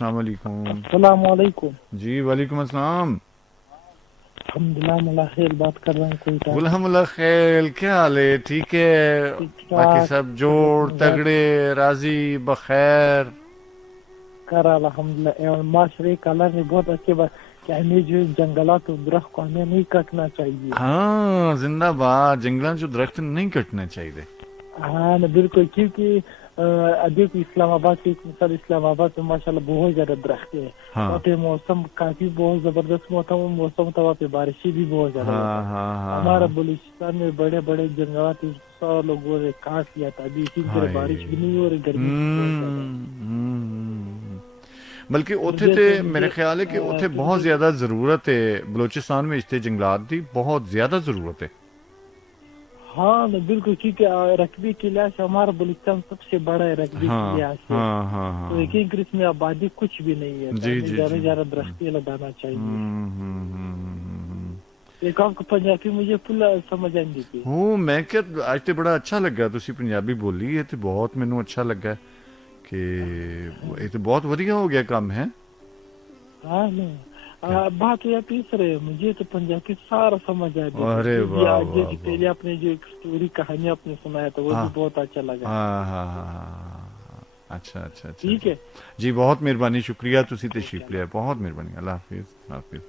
السلام علیکم. السلام علیکم. جی وعلیکم السلام. الحمدللہ ملا خیر بات کر رہا ہوں کوئی الحمد اللہ خیر. کیا حال ہے؟ ٹھیک ہے؟ باقی سب جوڑ تگڑے راضی بخیر؟ کر الحمدللہ. معاشرے کلر نے بہت اچھے بات کہ ہمیں جو جنگلات و درخت کو ہمیں نہیں کٹنا چاہیے. ہاں زندہ باد. جنگلات جو درخت نہیں کٹنے چاہیے. ہاں بالکل, کیونکہ دیکھو اسلام آباد کی مثال, اسلام آباد میں ماشاء اللہ بہت زیادہ درخت ہیں. وہاں پہ موسم کافی بہت زبردست موسم ہوتا ہے. وہاں پہ بارشیں بھی بہت زیادہ ہوتا ہے. ہمارا بلوچستان میں بڑے بڑے جنگلات سو لوگوں نے کاٹ لیا تھا. ابھی اسی طرح بارش بھی نہیں ہو رہی, گرمی بھی بہت زیادہ ہے. بلکہ اتھے تے میرے خیال ہے کہ اتھے بہت زیادہ ضرورت ہے. بلوچستان میں اس تے جنگلات دی بہت زیادہ ضرورت ہے. ہاں بالکل, کیونکہ رقبے کے لحاظ سے ہمارا بلوچستان سب سے بڑا ہے. رقبے کے لحاظ سے تو ایک اس میں آبادی کچھ بھی نہیں ہے. تو ہمیں زیادہ سے زیادہ درختی لگانا چاہیے. ایک آپ کو پنجابی مجھے پورا سمجھ آئیں گے. میں کیا آج تے بڑا اچھا لگا تسی پنجابی بولی ہے. تے بہت مینوں اچھا لگا کہ یہ تو بہت ودیا ہو گیا کام ہے. ہاں بات یہ تیسرے مجھے تو پنجابی سارا سمجھ آ دیتے. ارے واہ واہ جیسے پہلے آپ نے جو ایک اسٹوری کہانی آپ نے سنایا تھا وہ بھی بہت اچھا لگا. ہاں اچھا اچھا اچھا. ٹھیک ہے جی بہت مہربانی, شکریہ. تسی تشریف لے, بہت مہربانی. اللہ حافظ. اللہ حافظ.